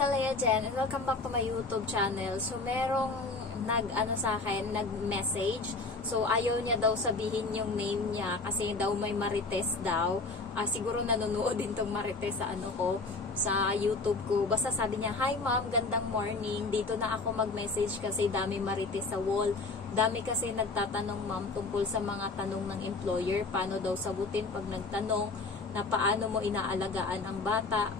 Salea Jen, and welcome back to my YouTube channel. So, merong nag-message. So, ayaw niya daw sabihin yung name niya kasi daw may Marites daw. Siguro nanonood din tong Marites sa sa YouTube ko. Basta sabi niya, "Hi ma'am, gandang morning. Dito na ako mag-message kasi dami Marites sa wall. Dami kasi nagtatanong ma'am tungkol sa mga tanong ng employer. Paano daw sagutin pag nagtanong na paano mo inaalagaan ang bata,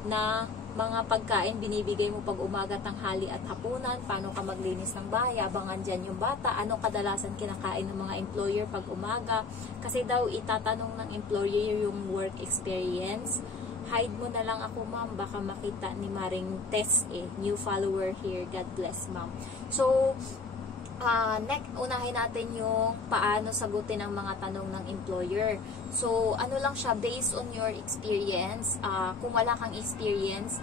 na mga pagkain binibigay mo pag umaga, tanghali at hapunan, paano ka maglinis ng bahay, abangan dyan yung bata, ano kadalasan kinakain ng mga employer pag umaga." Kasi daw itatanong ng employer yung work experience. Hide mo na lang ako ma'am, baka makita ni Maring Tess new follower here, God bless ma'am. So, next, unahin natin yung paano sagutin ang mga tanong ng employer. So, ano lang siya, based on your experience. Kung wala kang experience,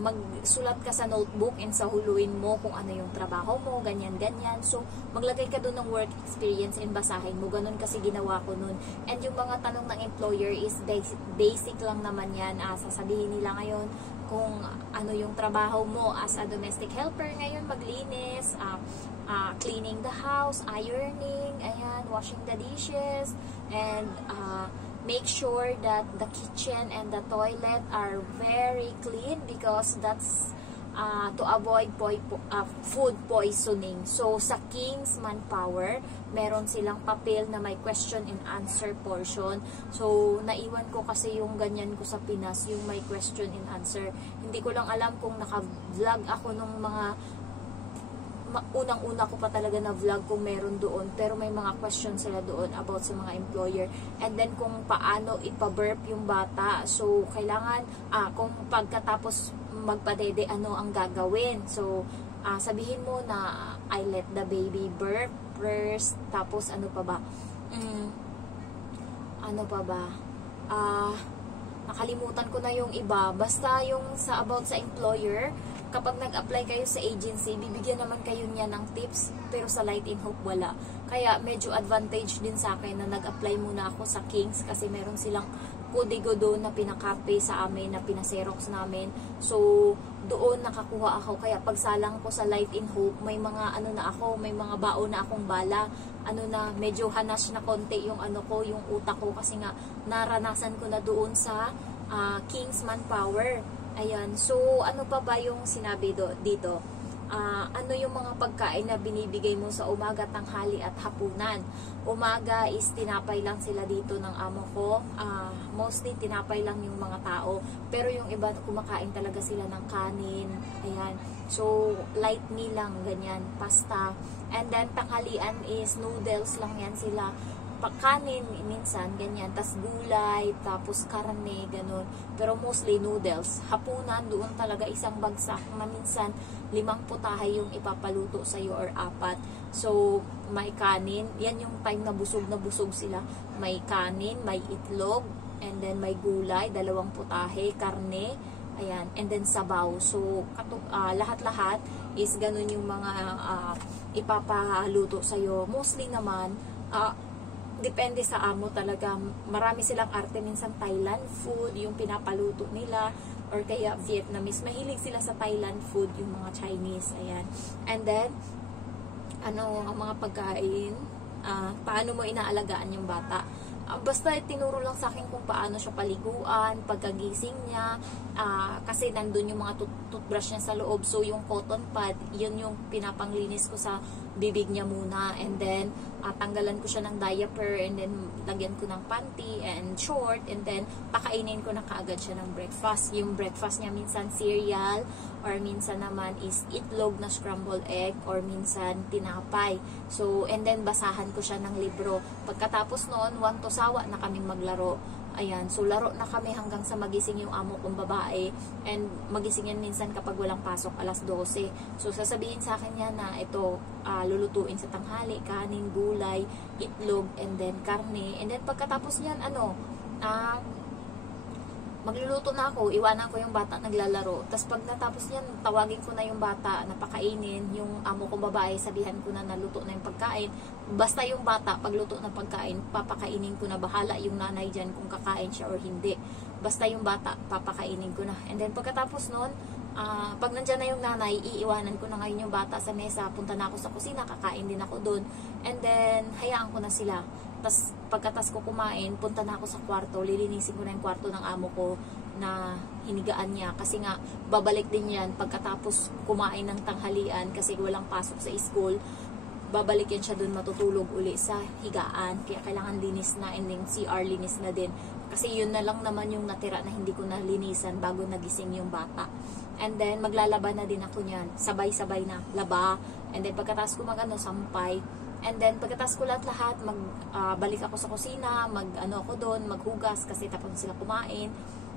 magsulat ka sa notebook and sahuluin mo kung ano yung trabaho mo, ganyan-ganyan. So, maglagay ka doon ng work experience and basahin mo. Ganun kasi ginawa ko nun. And yung mga tanong ng employer is basic lang naman yan. Sasabihin nila ngayon kung ano yung trabaho mo as a domestic helper. Ngayon, maglinis, cleaning the house, ironing, ayan, washing the dishes, and make sure that the kitchen and the toilet are very clean because that's to avoid food poisoning. So, sa King's Manpower, meron silang papel na may question and answer portion. So, naiwan ko kasi yung ganyan ko sa Pinas, yung may question and answer. Hindi ko lang alam kung naka-vlog ako nung mga unang-una ko pa talaga na vlog kung meron doon, pero may mga questions sila doon about sa mga employer, and then kung paano ipa-burp yung bata. So, kailangan, kung pagkatapos magpadede, ano ang gagawin. So, sabihin mo na, I let the baby burp first, tapos ano pa ba? Nakalimutan ko na yung iba. Basta yung about sa employer, kapag nag-apply kayo sa agency, bibigyan naman kayo niya ng tips, pero sa Light in Hope wala. Kaya medyo advantage din sa akin na nag-apply muna ako sa Kings kasi meron silang kodigo doon na pinakape sa amin, na pinaserox namin. So, doon nakakuha ako. Kaya pagsalang ko sa Light in Hope, may mga may mga baon na akong bala. Medyo hanas na konti yung yung utak ko kasi nga naranasan ko na doon sa King's Manpower. Ayan. So, ano pa ba yung sinabi dito? Ano yung mga pagkain na binibigay mo sa umaga, tanghali at hapunan? Umaga is tinapay lang sila dito ng amo ko. Mostly tinapay lang yung mga tao. Pero yung iba kumakain talaga sila ng kanin. Ayan. So, light meal lang, ganyan, pasta. And then, tanghalian is noodles lang yan sila. Kanin minsan, ganyan, tas gulay, tapos karne, ganun. Pero mostly noodles. Hapunan, doon talaga isang bagsak na minsan 5 putahe yung ipapaluto sa'yo or 4. So, may kanin. Yan yung time na busog sila. May kanin, may itlog, and then may gulay, 2 putahe, karne, ayan, and then sabaw. So, lahat-lahat is ganun yung mga ipapaluto sa'yo. Mostly naman, depende sa amo talaga. Marami silang arte, minsan Thailand food yung pinapaluto nila, or kaya Vietnamese. Mahilig sila sa Thailand food, yung mga Chinese, ayan. And then, ang mga pagkain, paano mo inaalagaan yung bata. Basta tinuro lang sa akin kung paano siya paliguan, pagkagising niya, kasi nandun yung mga toothbrush niya sa loob. So, yung cotton pad, yun yung pinapanglinis ko sa bibig niya muna. And then, tanggalan ko siya ng diaper, and then lagyan ko ng panty and short, and then pakainin ko na kaagad siya ng breakfast. Yung breakfast niya minsan cereal, or minsan naman is itlog na scrambled egg, or minsan tinapay. So, and then basahan ko siya ng libro. Pagkatapos noon, 1 to sawa na kaming maglaro. Ayan, so laro na kami hanggang sa magising yung amo kong babae, and magising yan minsan kapag walang pasok, 12:00. So, sasabihin sa akin yan na ito, lulutuin sa tanghali, kanin, gulay, itlog, and then karne. And then pagkatapos niyan, magluluto na ako, iwanan ko yung bata naglalaro. Tapos pag natapos niyan, tawagin ko na yung bata na pakainin, yung amo kong babae, sabihan ko na naluto na yung pagkain. Basta yung bata, pagluto na pagkain, papakainin ko na, bahala yung nanay dyan kung kakain siya or hindi. Basta yung bata, papakainin ko na. And then pagkatapos nun, pag nandyan na yung nanay, iiwanan ko na ngayon yung bata sa mesa, punta na ako sa kusina, kakain din ako doon, and then hayaan ko na sila. Tas pagkatas ko kumain, punta na ako sa kwarto, lilinisin ko na yung kwarto ng amo ko na hinigaan niya, kasi nga babalik din yan pagkatapos kumain ng tanghalian kasi walang pasok sa school. Babalik yan siya doon, matutulog uli sa higaan, kaya kailangan linis na, and then CR linis na din, kasi yun na lang naman yung natira na hindi ko na linisan bago nagising yung bata. And then maglalaba na din ako niyan, sabay-sabay na laba, and then pagkatapos ko sampay, and then pagkatapos ko lahat balik ako sa kusina, ako doon, maghugas kasi tapos sila kumain,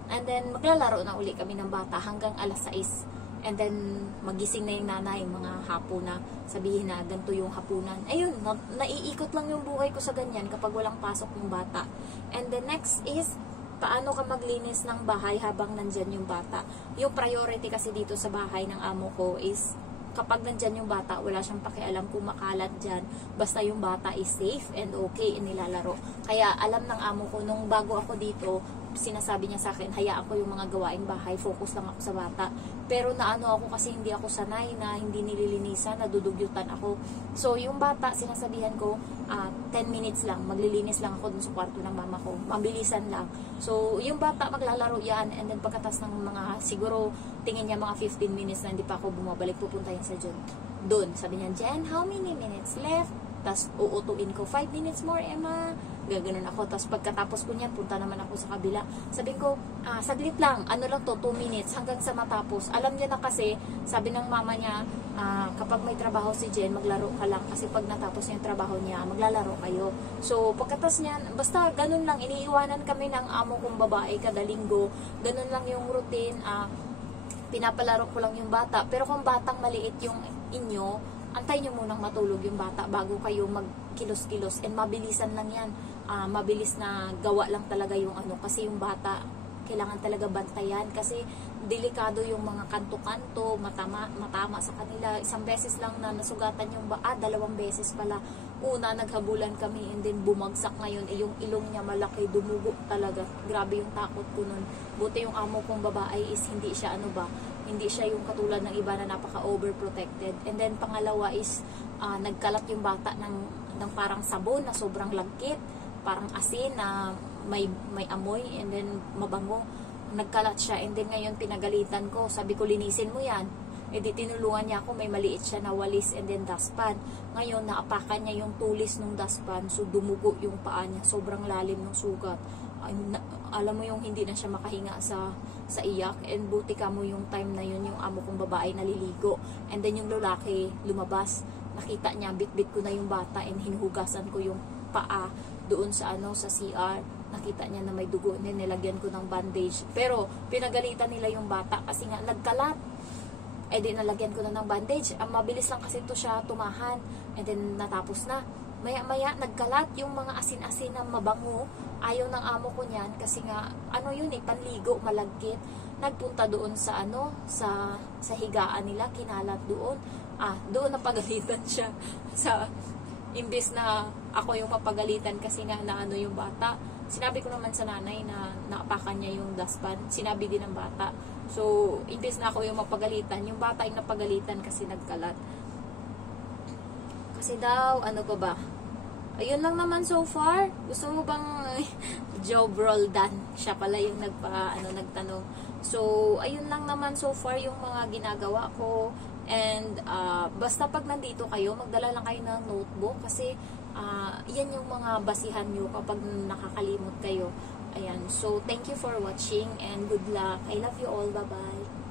and then maglalaro na uli kami ng bata hanggang alas 6. And then, magising na yung nanay, mga hapon na, sabihin na, ganito yung hapunan. Ayun, naiikot lang yung buhay ko sa ganyan kapag walang pasok yung bata. And the next is, paano ka maglinis ng bahay habang nandyan yung bata. Yung priority kasi dito sa bahay ng amo ko is, kapag nandyan yung bata, wala siyang pakialam kung makalat dyan. Basta yung bata is safe and okay, nilalaro. Kaya, alam ng amo ko, nung bago ako dito, sinasabi niya sa akin, hayaan ko yung mga gawaing bahay, focus lang ako sa bata. Pero ako kasi hindi ako sanay na hindi nililinisan, nadudugyutan ako. So, yung bata, sinasabihan ko, 10 minutes lang, maglilinis lang ako dun sa kwarto ng mama ko. Mabilisan lang. So, yung bata, maglalaro yan, and then pagkatas ng siguro, tingin niya mga 15 minutes na hindi pa ako bumabalik, pupunta yan sa doon. Sabi niya, Jen, how many minutes left? Tapos, uutuin ko, 5 minutes more, Emma. Gaganon ako. Tapos, pagkatapos ko niyan, punta naman ako sa kabila. Sabi ko, saglit lang, lang to, 2 minutes, hanggang sa matapos. Alam niya na kasi, sabi ng mama niya, kapag may trabaho si Jen, maglaro ka lang. Kasi pag natapos yung trabaho niya, maglalaro kayo. So, pagkatas niyan, basta ganun lang, iniiwanan kami ng amo kong babae kada linggo. Ganun lang yung routine. Pinapalaro ko lang yung bata. Pero kung batang maliit yung inyo, antay nyo munang matulog yung bata bago kayo magkilos-kilos, and mabilisan lang yan, mabilis na gawa lang talaga yung kasi yung bata kailangan talaga bantayan kasi delikado yung mga kanto-kanto, matama sa kanila. Isang beses lang na nasugatan yung 2 beses pala. Una, naghabulan kami, and then bumagsak ngayon, yung ilong niya malaki, dumugo talaga. Grabe yung takot ko nun. Buti yung amo kong babae is hindi siya hindi siya yung katulad ng iba na napaka-overprotected. And then pangalawa is nagkalat yung bata ng parang sabon na sobrang lagkit, parang asin na may amoy, and then mabango. Nagkalat siya, and then ngayon pinagalitan ko. Sabi ko, linisin mo yan. E di tinulungan niya ako, may maliit siya na walis and then dustpan. Ngayon naapakan niya yung tulis ng dustpan, so dumugo yung paa niya, sobrang lalim ng sugat. Alam mo yung hindi na siya makahinga sa iyak, and buti ka mo yung time na yun yung amo kong babae naliligo, and then yung lalaki lumabas, nakita niya bit-bit ko na yung bata, and hinuhugasan ko yung paa doon sa sa CR. Nakita niya na may dugo, and then nilagyan ko ng bandage. Pero pinagalitan nila yung bata kasi nga nagkalat. Eh di nalagyan ko na ng bandage. Mabilis lang kasi ito siya tumahan, and then natapos na. Maya-maya nagkalat yung mga asin-asin na mabango. Ayaw ng amo ko niyan kasi nga yun panligo, malagkit. Nagpunta doon sa sa higaan nila, kinalat doon. Doon napagalitan siya imbis na ako yung mapagalitan kasi nga yung bata. Sinabi ko naman sa nanay na naapakan niya yung dustpan. Sinabi din ng bata. So, imbes na ako yung mapagalitan, yung bata yung napagalitan kasi nagkalat. Kasi daw, pa ba? Ayun lang naman so far. Gusto mo bang job role done? Siya pala yung nagtanong. So, ayun lang naman so far yung mga ginagawa ko. And, basta pag nandito kayo, magdala lang kayo ng notebook kasi yan yung mga basihan nyo kapag nakakalimot kayo. Ayan. So, thank you for watching and good luck. I love you all. Bye-bye.